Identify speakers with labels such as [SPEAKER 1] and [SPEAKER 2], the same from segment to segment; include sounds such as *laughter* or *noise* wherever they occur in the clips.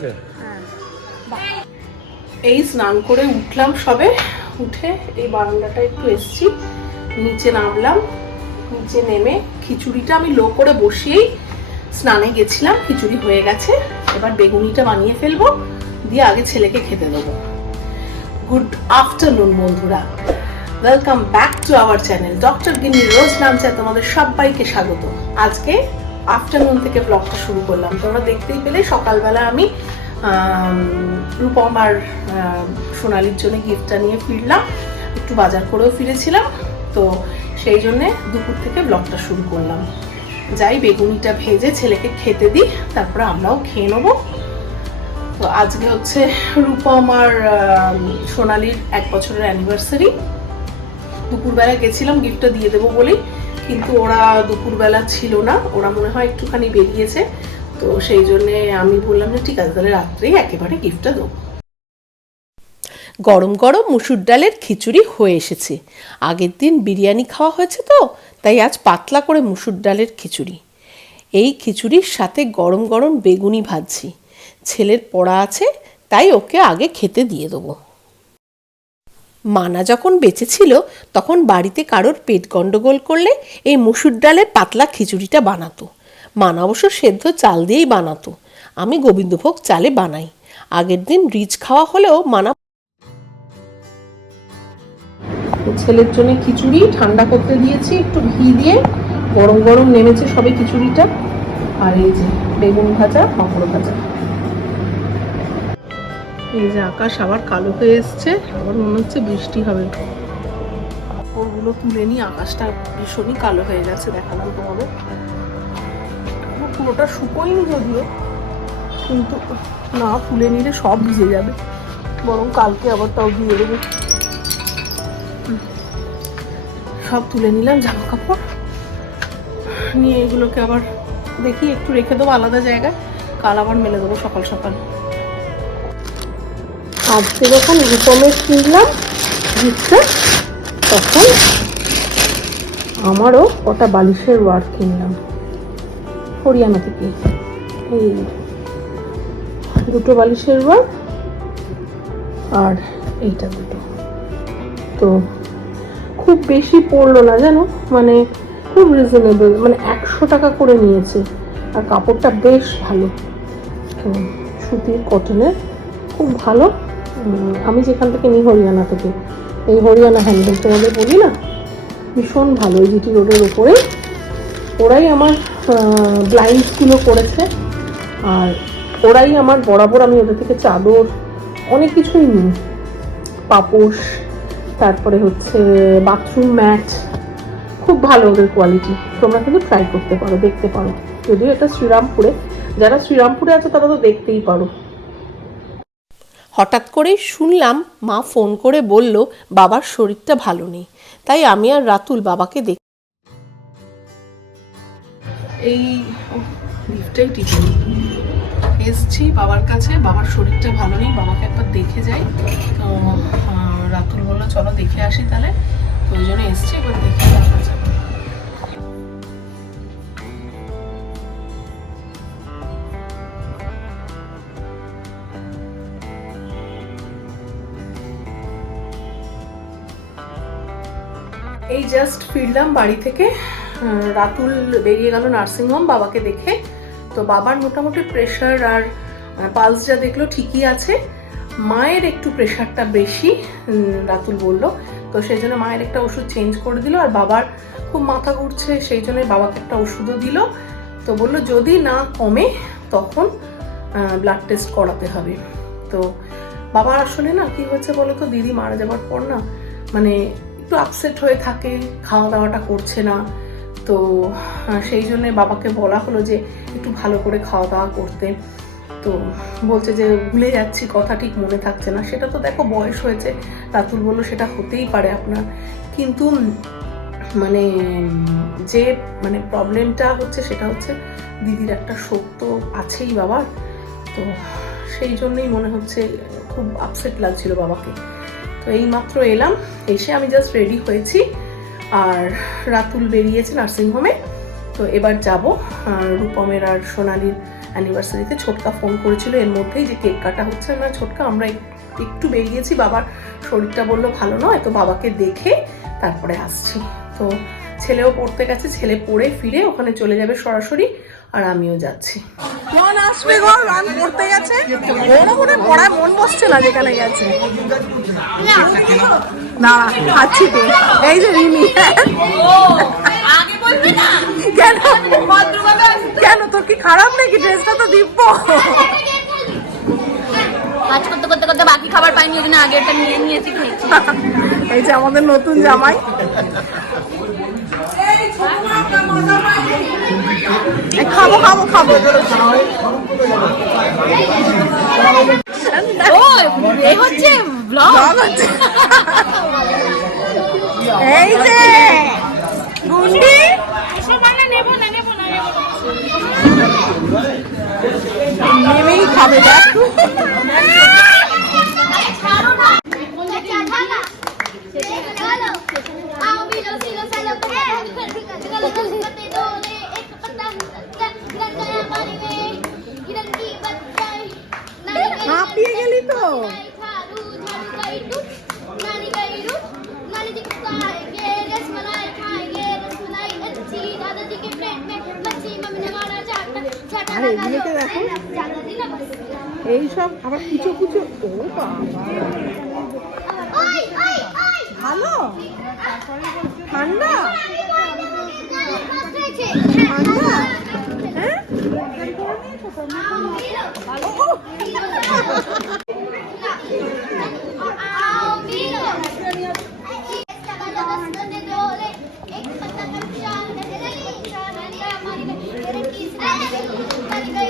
[SPEAKER 1] আছে?
[SPEAKER 2] এই স্নান করে উঠলাম সবে উঠে এই বারান্দাটা একটু এসছি নিচে নামলাম নিচে নেমে খিচুড়িটা আমি লো করে বসিয়েই স্নানে গেছিলাম খিচুড়ি হয়ে গেছে এবার বেগুনিটা বানিয়ে ফেলব দিয়ে আগে ছেলেকে খেতে দেবো। গুড আফটারনুন বন্ধুরা। Welcome back to our channel doctor Ginni Rose নামছে তোমাদের সবাইকে স্বাগত। আজকে আফটারনুন থেকে ব্লগটা শুরু করলাম। তোমরা দেখতেই পেলে সকালবেলা আম, রূপম আর সোনালির জন্য গিফটটা নিয়ে ফিরলাম। একটু বাজার করেও ফিরেছিলাম। তো সেই জন্যে দুপুর থেকে ব্লগটা শুরু করলাম। যাই, বেগুনিটা ভেজে ছেলেকে খেতে দিই, তারপরে আমরাও খেয়ে নেব। তো আজকে হচ্ছে রূপম আর সোনালির এক বছরের অ্যানিভার্সারি দুপুরবেলা গেছিলাম গিফটটা দিয়ে দেবো বলেই। কিন্তু ওরা দুপুরবেলা ছিল না। ওরা মনে হয় একটুখানি বেরিয়েছে। তো সেই জন্যে আমি বললাম যে, ঠিক আছে, তাহলে রাত্রেই একেবারে গিফটটা দেবো।
[SPEAKER 3] গরম গরম মুসুর ডালের খিচুড়ি হয়ে এসেছে। আগের দিন বিরিয়ানি খাওয়া হয়েছে তো, তাই আজ পাতলা করে মুসুর ডালের খিচুড়ি। এই খিচুড়ির সাথে গরম গরম বেগুনি ভাজছি। ছেলের পড়া আছে, তাই ওকে আগে খেতে দিয়ে দেবো। মানা যখন বেঁচে ছিল তখন বাড়িতে কারোর পেট গন্ডগোল করলে এই মুসুর ডালের পাতলা খিচুড়িটা বানাতো। মানা অবশ্য সেদ্ধ চাল দিয়েই বানাতো। আমি গোবিন্দভোগ চালে বানাই। আগের দিন রিচ খাওয়া হলেও মানা
[SPEAKER 2] ছেলের জন্য খিচুড়ি ঠান্ডা করতে দিয়েছি, একটু ঘি দিয়ে। গরম গরম নেমেছে সবে খিচুড়িটা। আর এই যে বেগুন ভাজা, পাঁপড় ভাজা। এই যে আকাশ আবার কালো হয়ে এসছে, আবার মনে হচ্ছে বৃষ্টি হবে। কাপড়গুলো তুলে নিয়ে আকাশটা ভীষণই কালো হয়ে গেছে, দেখালাম তোমাদের। পুরোটা শুকোয়নি যদিও, কিন্তু না তুলে নিলে সব ভিজে যাবে। বরং কালকে আবার তাও দিয়ে দেবো। সব তুলে নিলাম জামা কাপড়। নিয়ে এগুলোকে আবার দেখি, একটু রেখে দেবো আলাদা জায়গায়। কাল আবার মেলে দেবো সকাল সকাল। আজকে যখন রূপমের কিনলাম গিফটটা তখন আমারও কটা বালিশের ওয়ার্ক কিনলাম। হরিয়ানা থেকে। এই দুটো বালিশের ওয়ার্ক আর এইটা দুটো। তো খুব বেশি পড়ল না জানো? মানে খুব রিজনেবল মানে একশো টাকা করে নিয়েছে। আর কাপড়টা বেশ ভালো। সুতির কটনের খুব ভালো। আমি যেখান থেকে নিই হরিয়ানা থেকে। এই হরিয়ানা হ্যান্ডেল তোমাদের বলি না? ভীষণ ভালো এই জিটি রোডের ওপরে ওরাই আমার ব্লাইন্ডসগুলো করেছে আর ওরাই আমার বরাবর আমি ওদের থেকে চাদর, অনেক কিছুই নিই। পাপোশ, তারপরে হচ্ছে বাথরুম ম্যাট খুব ভালো ওদের কোয়ালিটি তোমরা কিন্তু ট্রাই করতে পারো, দেখতে পারো। যদিও এটা শ্রীরামপুরে, যারা শ্রীরামপুরে আছে তারা তো দেখতেই পারো।
[SPEAKER 3] হঠাৎ করেই শুনলাম মা ফোন করে বলল, বাবার শরীরটা ভালো নেই। তাই আমি আর রাতুল বাবাকে দেখ
[SPEAKER 2] এই লিফটাই টিফিন এসছি বাবার কাছে, বাবার শরীরটা ভালো নেই, বাবাকে একবার দেখে যাই। তো রাতুল বলল, চলো দেখে আসি তাহলে। তো ওই জন্য এসছি, এবার দেখে এই জাস্ট ফিরলাম বাড়ি থেকে। রাতুল বেরিয়ে গেল নার্সিংহোম বাবাকে দেখে। তো বাবার মোটামুটি প্রেশার আর পালস যা দেখল ঠিকই আছে। মায়ের একটু প্রেশারটা বেশি রাতুল বলল। তো সেই জন্য মায়ের একটা ওষুধ চেঞ্জ করে দিল আর বাবার খুব মাথা ঘুরছে, সেই জন্য বাবাকে একটা ওষুধও দিল। তো বলল, যদি না কমে, তখন ব্লাড টেস্ট করাতে হবে। তো বাবা আসলে না, কি হয়েছে বলো তো দিদি মারা যাবার পর না মানে একটু আপসেট হয়ে থাকে খাওয়া দাওয়াটা করছে না। তো সেই জন্য বাবাকে বলা হলো যে একটু ভালো করে খাওয়া দাওয়া করতে। তো বলছে যে ভুলে যাচ্ছি, কথা ঠিক মনে থাকছে না। সেটা তো দেখো বয়স হয়েছে, রাতুল বলল সেটা হতেই পারে আপনার। কিন্তু মানে যে মানে প্রবলেমটা হচ্ছে সেটা হচ্ছে দিদির একটা তো আছেই বাবার। তো সেই জন্যই মনে হচ্ছে খুব আপসেট লাগছিল বাবাকে। তো এই মাত্র এলাম, এসে আমি জাস্ট রেডি হয়েছি। আর রাতুল বেরিয়েছে নার্সিংহোমে তো এবার যাব রূপমের আর সোনালির অ্যানিভার্সারিতে ছোটকা ফোন করেছিল। এর মধ্যেই যে কেক কাটা হচ্ছে না ছোটকা, আমরা একটু বেরিয়েছি। বাবার শরীরটা বলল ভালো নয়, তো বাবাকে দেখে তারপরে আসছি। তো ছেলেও পড়তে গেছে, ছেলে পড়ে ফিরে ওখানে চলে যাবে সরাসরি। আর আমিও যাচ্ছি। মন আসবে রান পড়তে গেছে। ওরও মনে পড়ায় মন বসছে না যেখানে গেছে। না খাচ্ছি তো। এই যে রিমি।
[SPEAKER 1] আগে
[SPEAKER 2] কেন? কেন তোর কি খারাপ নাকি? ড্রেসটা তো দিব্য।
[SPEAKER 1] কাজ করতে করতে করতে বাকি খাবার পাইনি আগেরটা নিয়ে নিয়েছি খেয়েছি।
[SPEAKER 2] এই যে আমাদের নতুন জামাই। এই খাব খাব খাব
[SPEAKER 1] ও এই হচ্ছে ব্লগ
[SPEAKER 2] হচ্ছে। এই যে গুন্ডি নেমেই খাবে দেখ হাঁপিয়ে গেলি তো।
[SPEAKER 4] আরে এগুলোকে দেখো। এইসব আবার কুচো কুচো। ও বাবা। ভালো? ঠান্ডা? ঠান্ডা? হ্যাঁ
[SPEAKER 5] এটা কি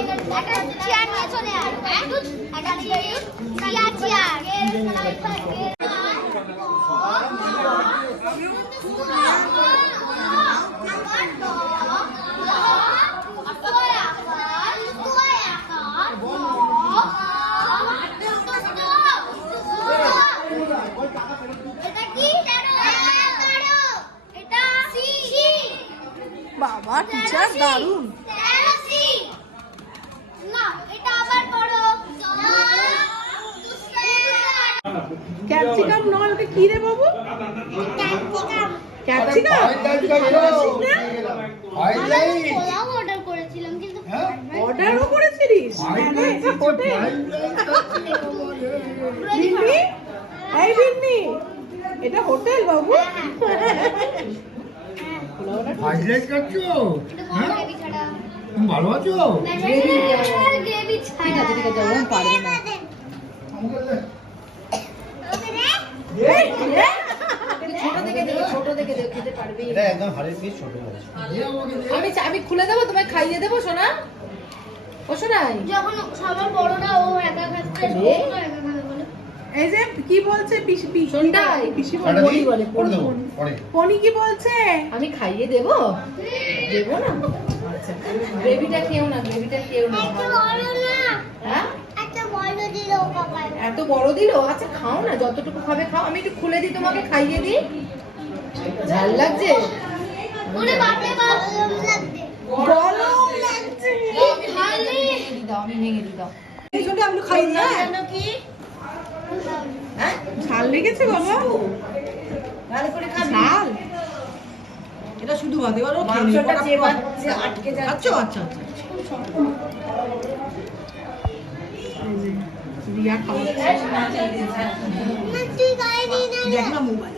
[SPEAKER 5] এটা সি
[SPEAKER 2] বাবা টিচার দারুণ
[SPEAKER 5] তেরো সি না এটা আবার পড়ো
[SPEAKER 2] ক্যাপসিকাম নয় ওটা কি রে বাবু?
[SPEAKER 5] ক্যাপসিকাম? অর্ডার করেছিলাম কিন্তু
[SPEAKER 2] অর্ডারও করেছিলিস এটা হোটেল এই বিন্নি এটা হোটেল বাবু?
[SPEAKER 6] করছ? তুমি ভালো আছো?
[SPEAKER 5] ঠিক আছে ঠিক আছে ওরকম পারবে না
[SPEAKER 6] এটা একদম হাড়ের পিস ছোট আছে
[SPEAKER 3] আমি চাবি খুলে দেবো তোমায় খাইয়ে দেবো সোনা? ও সোনাই।
[SPEAKER 5] যখন সবার বড়রা ও একা খাচ্ছে
[SPEAKER 2] এই যে কি বলছে? পিসি পিসি। পিসি বলি পনি কি বলছে?
[SPEAKER 3] আমি খাইয়ে দেবো? দেবো না? আচ্ছা। গ্রেভিটা খেও না গ্রেভিটা খেও না
[SPEAKER 5] একটা বড় না
[SPEAKER 3] হ্যাঁ
[SPEAKER 5] একটা বড় দিল বাবা
[SPEAKER 3] এত বড় দিল? আচ্ছা খাও না যতটুকু খাবে খাও। আমি একটু খুলে দিই তোমাকে খাইয়ে দিই। ঝাল লাগছে?
[SPEAKER 5] ঝালে
[SPEAKER 3] হ্যাঁ?
[SPEAKER 2] লেগেছে বাবা।
[SPEAKER 3] ভালো করে
[SPEAKER 2] ঝাল? এটা শুধু
[SPEAKER 3] মাংসটা যে আটকে যাচ্ছে।
[SPEAKER 2] আচ্ছা আচ্ছা আচ্ছা। রিয়া খাওয়াচ্ছে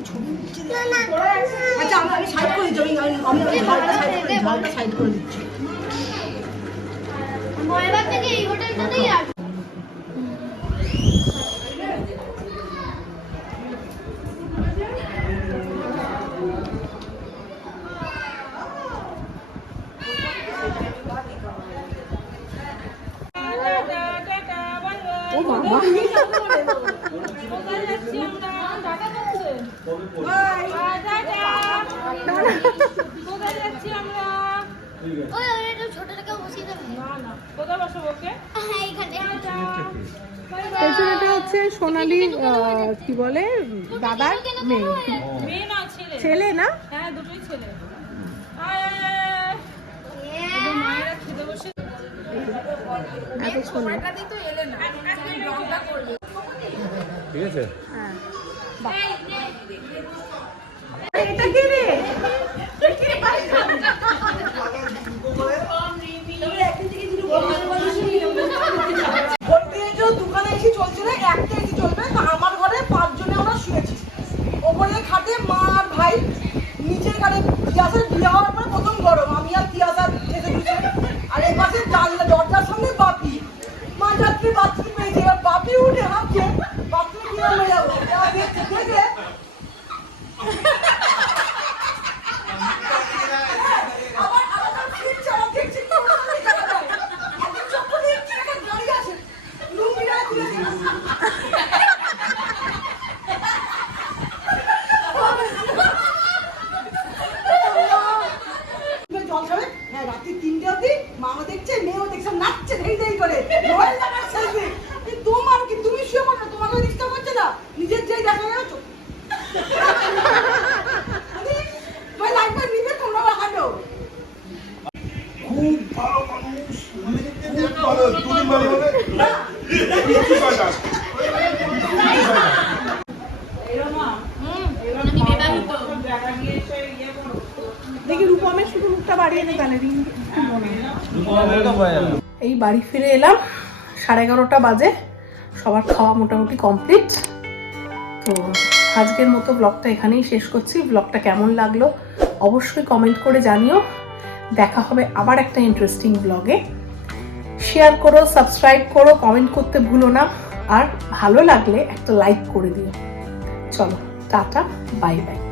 [SPEAKER 2] ছবি। আচ্ছা আমি সাইড করে সাইড করে ঝালটা সাইড করে দিচ্ছি
[SPEAKER 5] আর
[SPEAKER 2] ও বাবা
[SPEAKER 5] ওই ওই একটু ছোটটাকে বসিয়ে দেবে। হ্যাঁ এইখানে।
[SPEAKER 2] পেছনেটা হচ্ছে সোনালি কি বলে দাদার মেয়ে। ছেলে। না?
[SPEAKER 7] হ্যাঁ দুটোই ছেলে।
[SPEAKER 5] Yeah.
[SPEAKER 7] মায়েরা খেতে বসে
[SPEAKER 4] এতক্ষণে
[SPEAKER 7] ঠিক আছে।
[SPEAKER 4] এটা কি রে?
[SPEAKER 8] ভোল্টেজও দোকানে এসে চলছে একটা এসে চলবে আমার ঘরে পাঁচজনে আমরা শুয়েছি ওপরে খাটে মা আর ভাই নিচের ঘরে বিয়ে হওয়ার
[SPEAKER 4] Yes. *laughs* *laughs*
[SPEAKER 2] এই বাড়ি ফিরে এলাম, সাড়ে এগারোটা বাজে, সবার খাওয়া মোটামুটি কমপ্লিট তো আজকের মতো ব্লগটা এখানেই শেষ করছি। ব্লগটা কেমন লাগল অবশ্যই কমেন্ট করে জানিও। দেখা হবে আবার একটা ইন্টারেস্টিং ব্লগে শেয়ার করো সাবস্ক্রাইব করো কমেন্ট করতে ভুলো না। আর ভালো লাগলে একটা লাইক করে দিও। চলো, টাটা বাই বাই